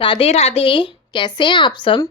राधे राधे। कैसे हैं आप सब।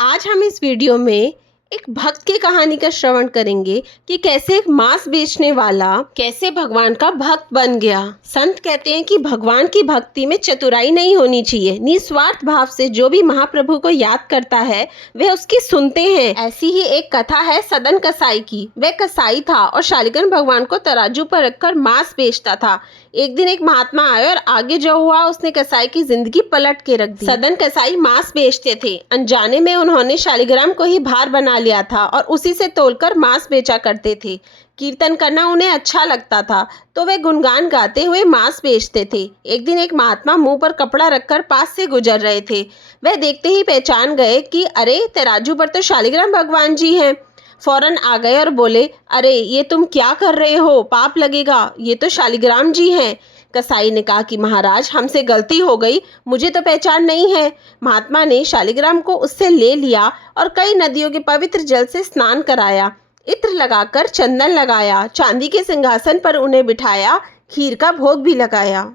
आज हम इस वीडियो में एक भक्त की कहानी का श्रवण करेंगे कि कैसे एक मांस बेचने वाला कैसे भगवान का भक्त बन गया। संत कहते हैं कि भगवान की भक्ति में चतुराई नहीं होनी चाहिए। निस्वार्थ भाव से जो भी महाप्रभु को याद करता है वह उसकी सुनते हैं। ऐसी ही एक कथा है सदन कसाई की। वह कसाई था और शालिग्राम भगवान को तराजू पर रखकर मांस बेचता था। एक दिन एक महात्मा आए और आगे जो हुआ उसने कसाई की जिंदगी पलट के रख दी। सदन कसाई मांस बेचते थे। अनजाने में उन्होंने शालिग्राम को ही भार बना लिया था और उसी से तोलकर मांस बेचा करते थे। कीर्तन करना उन्हें अच्छा लगता था तो वे गुणगान गाते हुए मांस बेचते थे। एक दिन एक महात्मा मुंह पर कपड़ा रखकर पास से गुजर रहे थे। वह देखते ही पहचान गए कि अरे तराजू पर तो शालिग्राम भगवान जी हैं। फौरन आ गए और बोले, अरे ये तुम क्या कर रहे हो, पाप लगेगा, ये तो शालिग्राम जी हैं। कसाई ने कहा कि महाराज हमसे गलती हो गई, मुझे तो पहचान नहीं है। महात्मा ने शालिग्राम को उससे ले लिया और कई नदियों के पवित्र जल से स्नान कराया, इत्र लगाकर चंदन लगाया, चांदी के सिंहासन पर उन्हें बिठाया, खीर का भोग भी लगाया।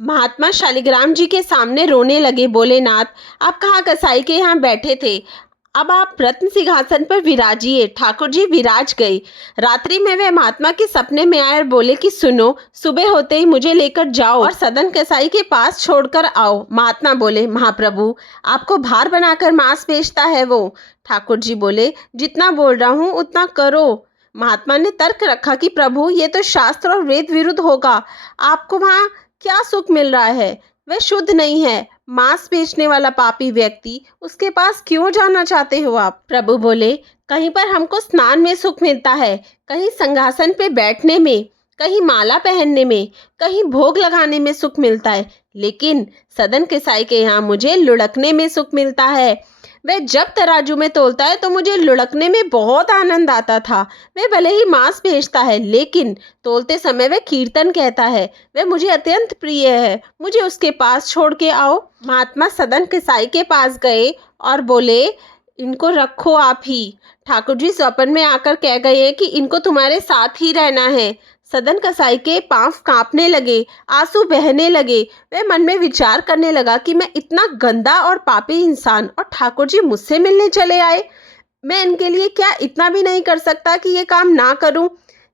महात्मा शालिग्राम जी के सामने रोने लगे। बोले, नाथ आप कहाँ कसाई के यहाँ बैठे थे, अब आप रत्न सिंहासन पर विराजिए। ठाकुर जी विराज गए। रात्रि में वे महात्मा के सपने में आए और बोले कि सुनो, सुबह होते ही मुझे लेकर जाओ और सदन कसाई के पास छोड़कर आओ। महात्मा बोले, महाप्रभु आपको भार बनाकर मांस बेचता है वो। ठाकुर जी बोले, जितना बोल रहा हूँ उतना करो। महात्मा ने तर्क रखा कि प्रभु ये तो शास्त्र और वेद विरुद्ध होगा, आपको वहाँ क्या सुख मिल रहा है, वह शुद्ध नहीं है। मांस बेचने वाला पापी व्यक्ति, उसके पास क्यों जाना चाहते हो आप। प्रभु बोले, कहीं पर हमको स्नान में सुख मिलता है, कहीं सिंहासन पे बैठने में, कहीं माला पहनने में, कहीं भोग लगाने में सुख मिलता है, लेकिन सदन कसाई के यहाँ मुझे लुढ़कने में सुख मिलता है। वह जब तराजू में तोलता है तो मुझे लुढ़कने में बहुत आनंद आता था। वह भले ही मांस बेचता है लेकिन तोलते समय वह कीर्तन कहता है, वह मुझे अत्यंत प्रिय है, मुझे उसके पास छोड़ के आओ। महात्मा सदन कसाई के पास गए और बोले, इनको रखो आप ही। ठाकुर जी स्वप्न में आकर कह गए कि इनको तुम्हारे साथ ही रहना है। सदन कसाई के पांव कांपने लगे, आंसू बहने लगे। वह मन में विचार करने लगा कि मैं इतना गंदा और पापी इंसान और ठाकुर जी मुझसे मिलने चले आए, मैं इनके लिए क्या इतना भी नहीं कर सकता कि ये काम ना करूं।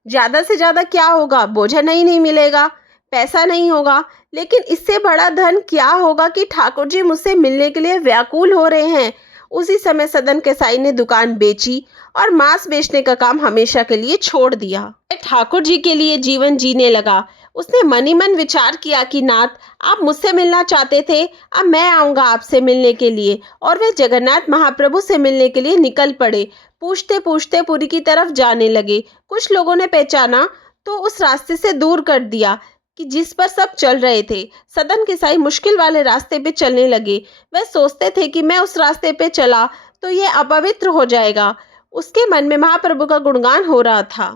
ज़्यादा से ज़्यादा क्या होगा, भोजन नहीं मिलेगा, पैसा नहीं होगा, लेकिन इससे बड़ा धन क्या होगा कि ठाकुर जी मुझसे मिलने के लिए व्याकुल हो रहे हैं। उसी समय सदन कसाई ने दुकान बेची और मांस बेचने का काम हमेशा के लिए छोड़ दिया। ठाकुर जी के लिए जीवन जीने लगा। उसने मन ही मन विचार किया कि नाथ आप मुझसे मिलना चाहते थे, अब मैं आऊँगा आपसे मिलने के लिए। और वे जगन्नाथ महाप्रभु से मिलने के लिए निकल पड़े। पूछते पूछते पुरी की तरफ जाने लगे। कुछ लोगों ने पहचाना तो उस रास्ते से दूर कर दिया कि जिस पर सब चल रहे थे। सदन कसाई मुश्किल वाले रास्ते पे चलने लगे। वह सोचते थे कि मैं उस रास्ते पे चला तो ये अपवित्र हो जाएगा। उसके मन में महाप्रभु का गुणगान हो रहा था।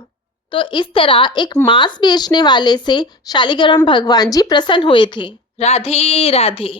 तो इस तरह एक मांस बेचने वाले से शालिग्राम भगवान जी प्रसन्न हुए थे। राधे राधे।